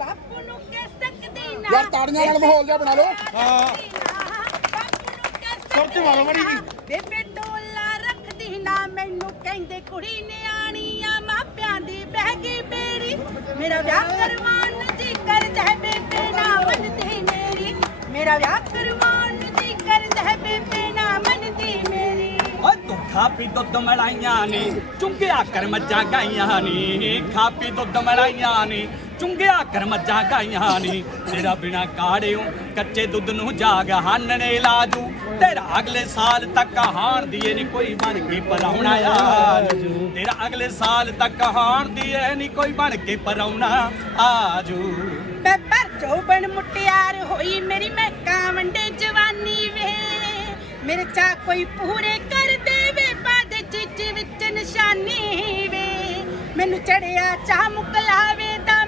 ਬਾਪੂ ਨੂੰ ਕਹਿ ਸਕਦੀ ਨਾ। ਯਾਰ ਤਾੜੀਆਂ ਨਾਲ ਮਾਹੌਲ ਜਿਹਾ ਬਣਾ ਲਓ। ਹਾਂ। ਬਾਪੂ ਨੂੰ ਕਹਿ ਮਾੜੀ ਜੀ। ਬੇਬੇ ਡੋਲਾ ਰੱਖਦੀ ਨਾ। ਮੈਨੂੰ ਕਹਿੰਦੇ ਕੁੜੀ ਨਿਆਣੀ ਆ ਮਾਪਿਆਂ ਦੀ ਬਹਿ ਗਈ ਮੇਰੀ। ਮੇਰਾ ਵਿਆਹ ਕਰਵਾਉਣ ਨੂੰ ਜੀ ਕਰਦਾ ਹੈ ਬੇਬੇ ਨਾ ਮੰਨਦੀ ਮੇਰੀ। ਮੇਰਾ ਵਿਆਹ ਕਰਵਾਉਣ ਨੂੰ ਜੀ ਕਰਦਾ ਹੈ ਬੇਬੇ ਨਾ ਮੰਨਦੀ ਮੇਰੀ। ਓ ਤੂੰ ਖਾ ਪੀ ਦੁੱਧ ਮਲਾਈਆਂ ਨੀ। ਚੁੰਗਿਆ ਕਰ ਮੱਝਾਂ ਗਾਈਆਂ ਨੀ। ਖਾ ਪੀ ਦੁੱਧ ਮਲਾਈਆਂ ਨੀ। ਚੁੰਗਿਆ ਕਰ ਮੱਝਾਂ ਗਾਈਆਂ ਨੀ। ਤੇਰਾ ਬਿਨਾ ਕਾੜਿਓ ਕੱਚੇ ਦੁੱਧ ਨੂੰ ਜਾਗ ਹਾਨਣੇ ਲਾਜੂ। ਤੇਰਾ ਅਗਲੇ ਸਾਲ ਤੱਕ ਹਾਣ ਦੀਏ ਨੀ ਕੋਈ ਬਣ ਕੇ ਪਰਾਉਣਾ ਆਜੂ। ਤੇਰਾ ਅਗਲੇ ਸਾਲ ਤੱਕ ਹਾਣ ਦੀਏ ਨੀ ਕੋਈ ਬਣ ਕੇ ਪਰਾਉਣਾ ਆਜੂ। ਮੈਂ ਚੋਬਣ ਮੁਟਿਆਰ ਹੋਈ ਮੇਰੀ ਮੈਂ ਕਾਵੰਡੇ ਜਵਾਨੀ ਵੇ। ਮੇਰੇ ਚਾ ਕੋਈ ਪੂਰੇ ਕਰ ਦੇਵੇ ਬਾਦ ਚਿੱਚ ਵਿੱਚ ਨਿਸ਼ਾਨੀ ਵੇ। ਮੈਨੂੰ ਚੜਿਆ ਚਾਹ ਮੁਕਲਾਵੇ ਦਾ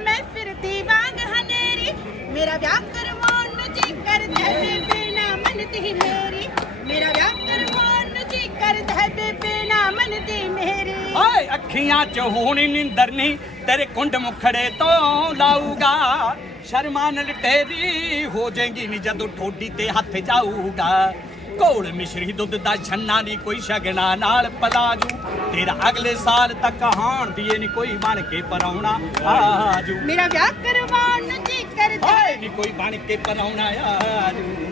ਮੇਰਾ ਵਿਆਹ ਕਰਵਾਉਣ ਨੂੰ ਜੀ ਕਰਦਾ ਹੈ ਬੇਬੇ ਨਾ ਮੰਨਦੀ ਮੇਰੀ। ਮੇਰਾ ਵਿਆਹ ਕਰਵਾਉਣ ਨੂੰ ਜੀ ਕਰਦਾ ਹੈ ਬੇਬੇ ਨਾ ਮੰਨਦੀ ਮੇਰੀ। ਓਏ ਅੱਖੀਆਂ ਚ ਹੋਣੀ ਨਿੰਦਰ ਨਹੀਂ ਤੇਰੇ ਕੁੰਡ ਮੁਖੜੇ ਤੋਂ ਲਾਊਗਾ। ਸ਼ਰਮਾਨ ਲਟੇਰੀ ਹੋ ਜਾਏਗੀ ਨੀ ਜਦੋਂ ਠੋਡੀ ਤੇ ਹੱਥ ਜਾਊਗਾ। ਕੋਲ ਮਿਸ਼ਰੀ ਦੁੱਧ ਦਾ ਛੰਨਾ ਨਹੀਂ ਕੋਈ ਸ਼ਗਨਾ ਨਾਲ ਪਲਾਜੂ। ਤੇਰਾ ਅਗਲੇ ਸਾਲ ਤੱਕ ਹਾਣ ਦੀਏ ਨਹੀਂ ਕੋਈ ਬਣ ਕੇ ਪਰਾਉਣਾ ਆਜੂ। ਮੇਰਾ ਵਿਆਹ ਜੀ ਕਰਦਾ ਓਏ ਨਹੀਂ ਕੋਈ ਬਣ ਕੇ ਪਰਾਉਣਾ ਆਜੂ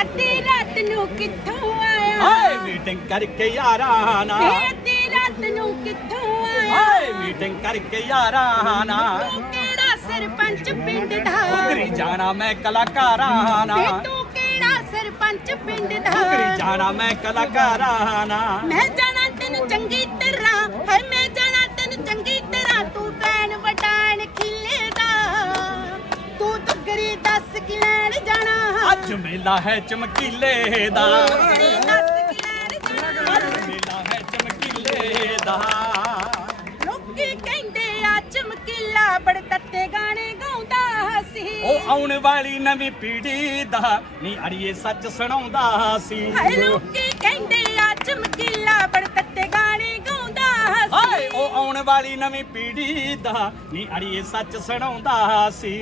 ਅੱਧੀ ਰਾਤ ਨੂੰ ਕਿੱਥੋਂ ਆਇਆ? ਹਾਏ ਮੀਟਿੰਗ ਕਰਕੇ ਯਾਰਾਂ ਨਾਲ ਵੇ ਅੱਧੀ ਰਾਤ ਨੂੰ ਕਿੱਥੋਂ ਆਇਆ? ਹਾਏ ਮੀਟਿੰਗ ਕਰਕੇ ਯਾਰਾਂ ਨਾਲ ਤੂੰ ਕਿਹੜਾ ਸਰਪੰਚ ਪਿੰਡ ਉਗਰੀ ਦਾ ਜਾਣਾ ਮੈਂ ਕਲਾਕਾਰਾਂ ਵੇ ਨਾਲ ਤੂੰ ਕਿਹੜਾ ਸਰਪੰਚ ਪਿੰਡ ਉਗਰੀ ਦਾ ਜਾਣਾ ਮੈਂ ਕਲਾਕਾਰਾਂ ਮੈਂ ਜਾਣਾ ਅੱਜ ਮੇਲਾ ਹੈ ਚਮਕੀਲੇ ਦਾ। ਅੱਜ ਮੇਲਾ ਹੈ ਚਮਕੀਲੇ ਦਾ ਲੋਕੀ ਕਹਿੰਦੇ ਆ ਚਮਕੀਲਾ ਬੜ ਤੱਤੇ ਗਾਣੇ ਗਾਉਂਦਾ ਸੀ। ਉਹ ਆਉਣ ਵਾਲੀ ਨਵੀਂ ਪੀੜ੍ਹੀ ਦਾ ਨੀ ਅੜੀਏ ਸੱਚ ਸੁਣਾਉਂਦਾ ਸੀ। ਹਾਏ ਲੋਕੀ ਕਹਿੰਦੇ ਆ ਚਮਕੀਲਾ ਬੜ ਤੱਤੇ ਗਾਣੇ ਗਾਉਂਦਾ ਹਾਏ ਸੀ ਉਹ ਆਉਣ ਵਾਲੀ ਨਵੀਂ ਪੀੜ੍ਹੀ ਦਾ ਨੀ ਅੜੀਏ ਸੱਚ ਸੁਣਾਉਂਦਾ ਸੀ।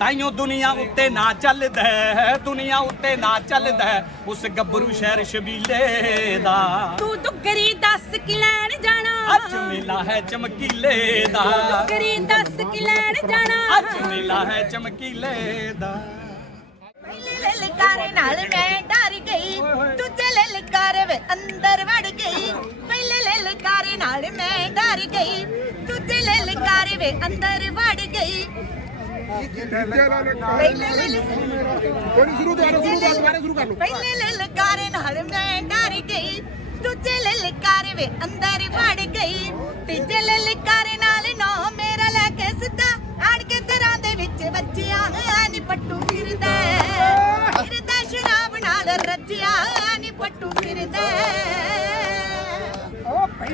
ਤਾਈਓ ਦੁਨੀਆ ਉੱਤੇ ਨਾ ਚੱਲਦਾ ਹੈ, ਦੁਨੀਆ ਉੱਤੇ ਨਾ ਚੱਲਦਾ ਉਸ ਗੱਭਰੂ ਸ਼ਹਿਰ ਸ਼ਬੀਲੇ ਦਾ। ਤੂੰ ਦੁੱਗਰੀ ਦੱਸ ਕਿ ਲੈਣ ਅੱਜ ਜਾਣਾ ਮੇਲਾ ਹੈ ਚਮਕੀਲੇ ਦਾ। ਦੁੱਗਰੀ ਦੱਸ ਕਿ ਲੈਣ ਅੱਜ ਜਾਣਾ ਮੇਲਾ ਹੈ ਚਮਕੀਲੇ ਦਾ। ਪਹਿਲੇ ਲਲਕਾਰੇ ਨਾਲ ਮੈਂ ਡਰ ਗਈ ਦੂਜੇ ਲਲਕਾਰੇ ਵੇ ਅੰਦਰ ਵੜ ਗਈ। ਪਹਿਲੇ ਲਲਕਾਰੇ ਨਾਲ ਮੈਂ ਡਰ ਗਈ ਦੂਜੇ ਲਲਕਾਰੇ ਵੇ ਅੰਦਰ ਵੜ ਗਈ। ਪਹਿਲੇ ਲਲਕਾਰੇ ਕੋਈ ਸ਼ੁਰੂ ਤੋਂ ਸ਼ੁਰੂ ਕਰ ਦੁਬਾਰਾ ਸ਼ੁਰੂ ਕਰ ਲਓ। ਪਹਿਲੇ ਲਲਕਾਰੇ ਨਾਲ ਮੈਂ ਡਰ ਗਈ। ਦੂਜੇ ਲਲਕਾਰੇ ਵੇ ਅੰਦਰ ਵੜ ਗਈ। ਤੀਜੇ ਲਲਕਾਰੇ ਨਾਲ ਨੋ ਮੇਰਾ ਲੈ ਕੇ ਸਿੱਧਾ ਆੜ ਕੇ ਦਰਾਂ ਦੇ ਵਿੱਚ ਵੱਜਿਆ। ਨੀ ਪੱਟੂ ਫਿਰਦਾ। ਫਿਰਦਾ ਸ਼ਰਾਬ ਨਾਲ ਰੱਜਿਆ। ਨੀ ਪੱਟੂ ਫਿਰਦਾ।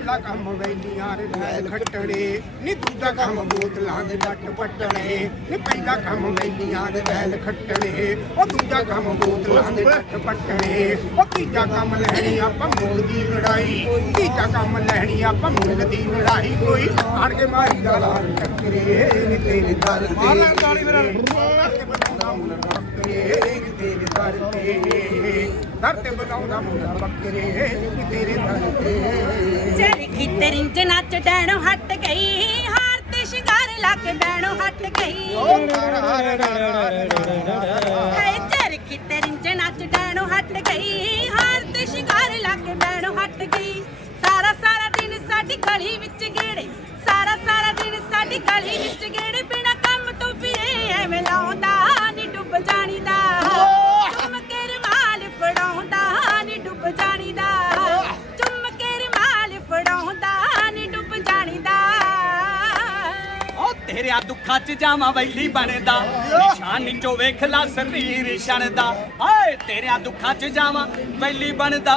ਪਹਿਲਾ ਕੰਮ ਵੈਲੀਆਂ ਦੇ ਨਾਲ ਖੱਟਣੇ ਨੀ ਦੂਜਾ ਕੰਮ ਬੋਤਲਾਂ ਦੇ ਡੱਟ ਪੱਟਣੇ। ਨੀ ਪਹਿਲਾ ਕੰਮ ਵੈਲੀਆਂ ਦੇ ਨਾਲ ਖੱਟਣੇ ਉਹ ਦੂਜਾ ਕੰਮ ਬੋਤਲਾਂ ਦੇ ਡੱਟ ਪੱਟਣੇ। ਉਹ ਤੀਜਾ ਕੰਮ ਲੈਣੀ ਆਪਾਂ ਮੁੱਲ ਦੀ ਲੜਾਈ ਤੀਜਾ ਕੰਮ ਲੈਣੀ ਆਪਾਂ ਮੁੱਲ ਦੀ ਲੜਾਈ। ਕੋਈ ਆੜ ਕੇ ਮਾਰੀ ਦਾ ਲਾਲ ਟੱਕਰੇ ਨੀ ਤੇਰੇ ਦਰ ਤੇ। ਮਾਰਾਂ ਤਾਲੀ ਮੇਰਾ ਬਣਾਉਂਦਾ ਮੁੱਲ ਬੱਕਰੇ ਨੀ ਤੇਰੇ ਦਰ ਤੇ। ਦਰ ਤੇ ਬਣਾਉਂਦਾ ਮੁੱਲ ਬੱਕਰੇ ਨੀ ਤੇਰੇ ਦਰ ਤੇ। ਚਰਖੀ ਨੱਚ ਡੈਣੋਂ ਹਟ ਗਈ, ਹਾਰ ਤੇ ਸ਼ਿੰਗਾਰ ਲਾ ਕੇ ਬੈਣੋਂ ਹਟ ਗਈ। ਹਾਏ ਚਰਖੀ ਤਰਿੰਜ ਨੱਚ ਡੈਣੋਂ ਹਟ ਗਈ, ਹਾਰ ਤੇ ਸ਼ਿੰਗਾਰ ਲਾ ਕੇ ਬੈਣੋਂ ਹਟ ਗਈ। ਸਾਰਾ ਸਾਰਾ ਦਿਨ ਸਾਡੀ ਗਲੀ ਵਿੱਚ ਗੇੜੇ, ਸਾਰਾ ਸਾਰਾ ਦਿਨ ਸਾਡੀ ਗਲੀ ਵਿੱਚ ਗੇੜੇ ਤੇਰਿਆਂ ਦੁੱਖਾਂ 'ਚ ਜਾਵਾਂ ਵੈਲੀ ਬਣਦਾ। ਨਿਸ਼ਾਨੀ 'ਚੋਂ ਵੇਖ ਲਾ ਸਰੀਰ ਛਣਦਾ। ਹਾਏ ਤੇਰਿਆਂ ਦੁੱਖਾਂ 'ਚ ਜਾਵਾਂ ਵੈਲੀ ਬਣਦਾ।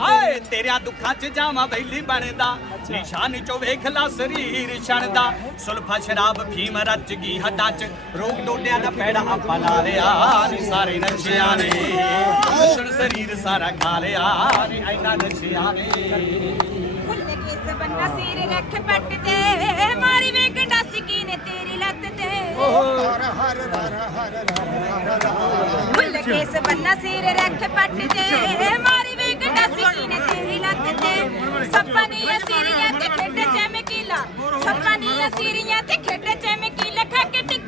ਹਾਏ ਤੇਰਿਆਂ ਦੁੱਖਾਂ 'ਚ ਜਾਵਾਂ ਵੈਲੀ ਬਣਦਾ। ਨਿਸ਼ਾਨੀ 'ਚੋਂ ਵੇਖ ਲਾ ਸਰੀਰ ਛਣਦਾ। ਸੁਲਫਾ ਸ਼ਰਾਬ ਫੀਮ ਰਚ ਗਈ ਹੱਡਾਂ 'ਚ। ਰੋਗ ਡੋਡਿਆਂ ਦਾ ਪੈੜਾ ਆਪਾਂ ਲਾ ਲਿਆ ਨੀ ਸਾਰੇ ਨਸ਼ਿਆਂ ਨੇ। ਸਰੀਰ ਸਾਰਾ ਖਾ ਲਿਆ ਨੀ ਐਨਾ ਨਸ਼ਿਆਂ ਨੇ। ਸਬੰਨਾ ਸਿਰ ਰੱਖ ਪੱਟ ਤੇ ਮਾਰੀ ਵੇ ਗੰਡਾਸੀ ਕੀ ਨੇ ਤੇਰੀ ਲੱਤ ਤੇ। ਹਰ ਹਰ ਹਰ ਹਰ ਹਰ ਮੁੱਲ ਕੇਸ ਬੰਨਾ ਸਿਰ ਰੱਖ ਪੱਟ ਤੇ ਮਾਰੀ ਵੇ ਗੰਡਾਸੀ ਕੀ ਨੇ ਤੇਰੀ ਲੱਤ ਤੇ। ਸੱਪਾਂ ਦੀਆਂ ਸੀਰੀਆਂ ਤੇ ਖੇਡ ਚਮਕੀਲਾ ਸੱਪਾਂ ਦੀਆਂ ਸੀਰੀਆਂ ਤੇ ਖੇਡ ਚਮਕੀਲਾ ਖਾ ਕੇ ਟਿੱਕੀਆਂ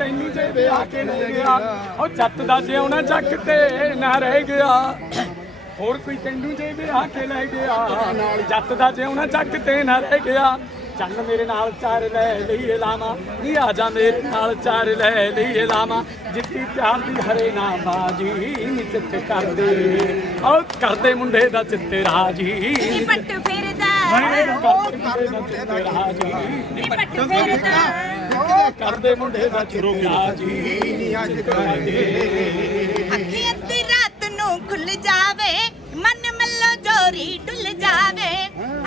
ਤੈਨੂੰ ਜੇ ਵਿਆਹ ਕੇ ਲੈ ਗਿਆ, ਉਹ ਜੱਟ ਦਾ ਜਿਉਣਾ ਜੱਗ ਤੇ ਨਾ ਰਹਿ ਗਿਆ। ਹੋਰ ਕੋਈ ਤੈਨੂੰ ਜੇ ਵਿਆਹ ਕੇ ਲੈ ਗਿਆ ਜੱਟ ਦਾ ਜਿਉਣਾ ਜੱਗ ਤੇ ਨਾ ਰਹਿ ਗਿਆ। ਚੱਲ ਮੇਰੇ ਨਾਲ ਚਾਰ ਲੈ ਲਈਏ ਲਾਵਾਂ, ਨੀ ਆ ਜਾ ਮੇਰੇ ਨਾਲ ਚਾਰ ਲੈ ਲਈਏ ਲਾਵਾਂ। ਜਿੱਤੀ ਪਿਆਰ ਦੀ ਹਰੇ ਨਾ ਬਾਜੀ ਨੀ ਚਿੱਤ ਕਰਦੇ। ਓ ਕਰਦੇ ਮੁੰਡੇ ਦਾ ਚਿੱਤ ਰਾਜੀ। ਨੀ ਪੱਟ ਫਿਰਦਾ ਕਰਦੇ ਮੁੰਡੇ ਦਾ ਚਿੱਤ ਰਾਜੀ ਨੀ ਪੱਟ ਕਰਦੇ ਅੱਖੀ ਅੱਧੀ ਰਾਤ ਨੂੰ ਖੁੱਲ ਜਾਵੇ, ਮਨ ਮੱਲੋ ਜੋਰੀ ਡੁੱਲ ਜਾਵੇ।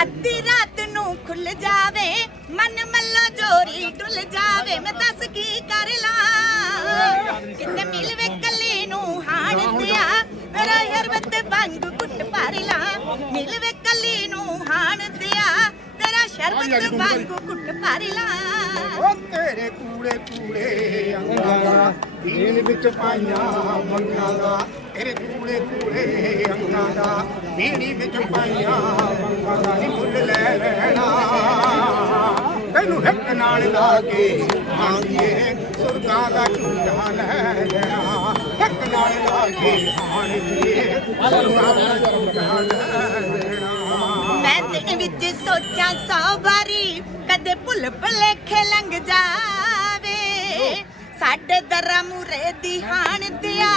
ਅੱਧੀ ਰਾਤ ਨੂੰ ਖੁੱਲ ਜਾਵੇ, ਮਨ ਮੱਲੋ ਜੋਰੀ ਡੁੱਲ ਜਾਵੇ। ਮੈਂ ਦੱਸ ਕੀ ਕਰ ਲਾਂ? ਕਿਤੇ ਮਿਲਵੇ ਕੱਲੇ ਨੂੰ ਹਾਣ ਦਿਆ ਮੇਰਾ ਹਰਬਤ ਬੰਗ ਕੁੱਟ ਭਰ ਲਾਂ। ਮਿਲਵੇ ਸ਼ਰਬਤ ਬੰਗ ਕੁੱਟ ਭਰ ਲਾਂ। ਉਹ ਤੇਰੇ ਕੂੜੇ ਕੂੜੇ ਅੰਗਾਂ ਦਾ ਵੀਣ ਵਿੱਚ ਪਾਈਆਂ ਮੰਗਾਂ ਦਾ। ਤੇਰੇ ਕੂੜੇ ਕੂੜੇ ਅੰਗਾਂ ਦਾ ਵੀਣੀ ਵਿੱਚ ਪਾਈਆਂ ਮੰਗਾਂ ਦਾ। ਨੀ ਮੁੱਲ ਲੈ ਲੈਣਾ ਤੈਨੂੰ ਹਿੱਕ ਨਾਲ ਲਾ ਕੇ ਆਂਦੀਏ ਸੁਰਗਾਂ ਦਾ ਝੂਟਾ ਲੈ ਲੈਣਾ। ਹਿੱਕ ਨਾਲ ਲਾ ਕੇ ਆਂਦੀਏ ਸੁਰਗਾਂ ਦਾ ਝੂਟਾ ਲੈ ਲੈਣਾ। ਮੈਂ ਦਿਨ ਵਿੱਚ ਸੋਚਾਂ ਸੌ ਵਾਰੀ ਕਦੇ ਭੁੱਲ ਭੁਲੇਖੇ ਲੰਘ ਜਾਵੇ। ਸਾਡੇ ਦਰਾ ਮੂਰੇ ਦੀ ਹਾਣ ਦਿਆ,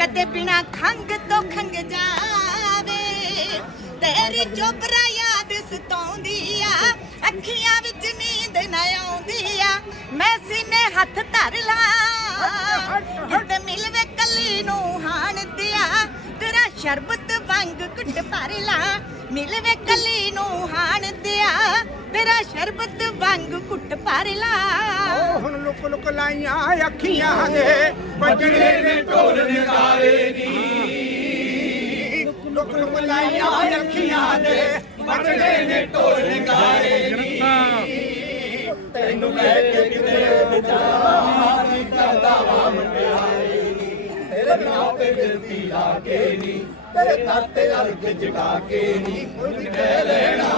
ਕਦੇ ਬਿਨਾ ਖੰਗ ਤੋਂ ਖੰਗ ਜਾਵੇ। ਤੇਰੀ ਚੋਬਰਾ ਯਾਦ ਸਤਾਉਂਦੀ ਆ ਅੱਖੀਆਂ ਵਿੱਚ ਨੀਂਦ ਨਾ ਆਉਂਦੀ ਆ ਮੈਂ ਸੀਨੇ ਹੱਥ ਧਰ ਲਾਂ, ਕਿਤੇ ਮਿਲਵੇ ਕੱਲੀ ਨੂੰ ਹਾਣ ਦਿਆ। ਤੇਰਾ ਸ਼ਰਬਤ ਵਾਂਗ ਕੁੱਟ ਭਰ ਲਾਂ। ਮਿਲਵੇ ਕੱਲੀ ਨੂੰ ਹਾਣ ਦਿਆ। ਤੇਰਾ ਸ਼ਰਬਤ ਵਾਂਗ ਕੁੱਟ ਭਰ ਲਾਂ। ਉਹ ਹੁਣ ਲੁਕ ਲੁਕ ਲਾਈਆਂ ਅੱਖੀਆਂ ਦੇ। ਵੱਜਣੇ ਨੇ ਢੋਲ ਨਗਾਰੇ ਨੀ। ਲੁਕ ਲੁਕ ਲਾਈਆਂ ਅੱਖੀਆਂ ਦੇ। ਵੱਜਣੇ ਨੇ ਢੋਲ ਨਗਾਰੇ ਨੀ। ਤੈਨੂੰ ਲੈ ਕੇ ਕਿਤੇ ਵਿਚਾਰ ਕਰਦਾ ਵਾ ਮੁੰਡਿਆਰੇ ਤੇਰੇ ਨਾਂ ਤੇ ਮਿਲਦੀ ਲਾ ਕੇ ਨੀ, ਤੇਰੇ ਦਰ ਤੇ ਅਰਗ ਜਗਾ ਕੇ ਨੀ ਕੁਝ ਕਹਿ ਲੈਣਾ।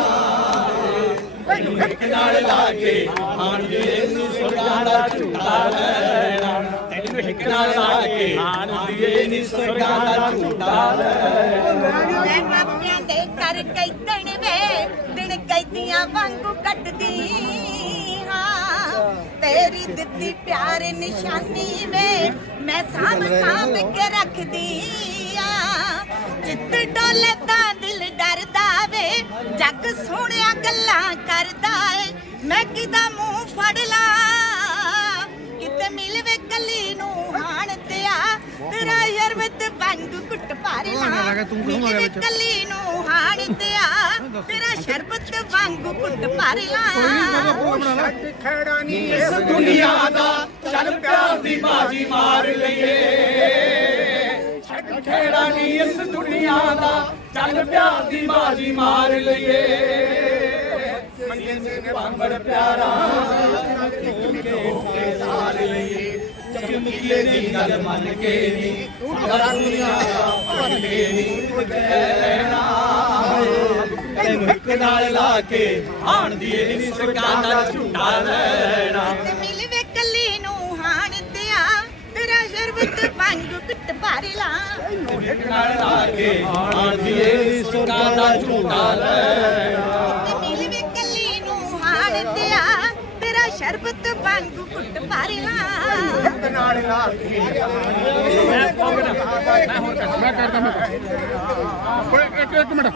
ਤੈਨੂੰ ਹਿੱਕ ਨਾਲ ਲਾ ਕੇ ਆਣ ਦੇ ਨੀ ਸੁਰਗਾਂ ਦਾ ਲੈਣਾ। ਤੈਨੂੰ ਹਿੱਕ ਨਾਲ ਲਾ ਕੇ ਆਣ ਦੇ ਨੀ ਸੁਰਗਾਂ ਦਾ ਲੈਣਾ। ਮੈਂ ਮਾਪਿਆਂ ਦੇ ਕਰ ਕੈਦਣ ਵੇ, ਦਿਨ ਕੈਦੀਆਂ ਵਾਂਗੂ ਕੱਟਦੀ। ਤੇਰੀ ਦਿੱਤੀ ਪਿਆਰ ਨਿਸ਼ਾਨੀ ਵੇ ਮੈਂ ਸਾਂਭ ਸਾਂਭ ਕੇ ਰੱਖਦੀ ਆ। ਜਿੱਤ ਡੋਲੇ ਤਾਂ ਦਿਲ ਡਰਦਾ ਵੇ ਜੱਗ ਸੋਹਣਿਆ ਗੱਲਾਂ ਕਰਦਾ ਏ। ਮੈਂ ਕਿਦਾ ਮੂੰਹ ਫੜ ਲਾਂ? ਭਰ ਲਾਂ ਮਿਲਵੇ ਕੱਲੀ ਨੂੰ ਹਾਣ ਤੇਰਾ ਸ਼ਰਬਤ ਵਾਂਗ ਕੁੱਟ ਭਰ ਲਾਂ। ਛੱਡ ਖੜਾ ਨਹੀਂ ਇਸ ਦੁਨੀਆ ਦਾ। ਚੱਲ ਪਿਆਰ ਦੀ ਬਾਜੀ ਮਾਰ ਲਈਏ। ਛੱਡ ਖੜਾ ਨਹੀਂ ਇਸ ਦੁਨੀਆ ਦਾ। ਚੱਲ ਪਿਆਰ ਦੀ ਬਾਜੀ ਮਾਰ ਲਈਏ। ਮੰਗੇ ਨੇ ਬੰਬੜ ਪਿਆਰਾ। ਹੋ ਕੇ ਸਾਰ ਲਈਏ। ਚਮਕੀਲੇ ਦੀ ਗੱਲ ਮੰਨ ਕੇ ਨੀ। ਸਾਰਾ ਦੁਨੀਆ ਭੰਨ ਕੇ ਨੀ ਲੈਣਾ ਤੈਨੂੰ ਹਿੱਕ ਨਾਲ ਲਾ ਕੇ ਆਣ ਦੀ ਨੀ ਸਰਕਾਰ ਦਾ ਝੂਟਾ ਲੈਣਾ। ਤੇ ਮਿਲਵੇ ਕੱਲੀ ਨੂੰ ਹਾਣ ਤਿਆ ਤੇਰਾ ਸ਼ਰਬਤ ਵਾਂਗ ਕੁੱਟ ਭਰ ਲਾਂ। ਹਿੱਕ ਨਾਲ ਲਾ ਕੇ ਆਣ ਦੀ ਨੀ ਸਰਕਾਰ ਦਾ ਝੂਟਾ ਲੈਣਾ। ਸ਼ਰਬਤ ਵਾਂਗ ਕੁੱਟ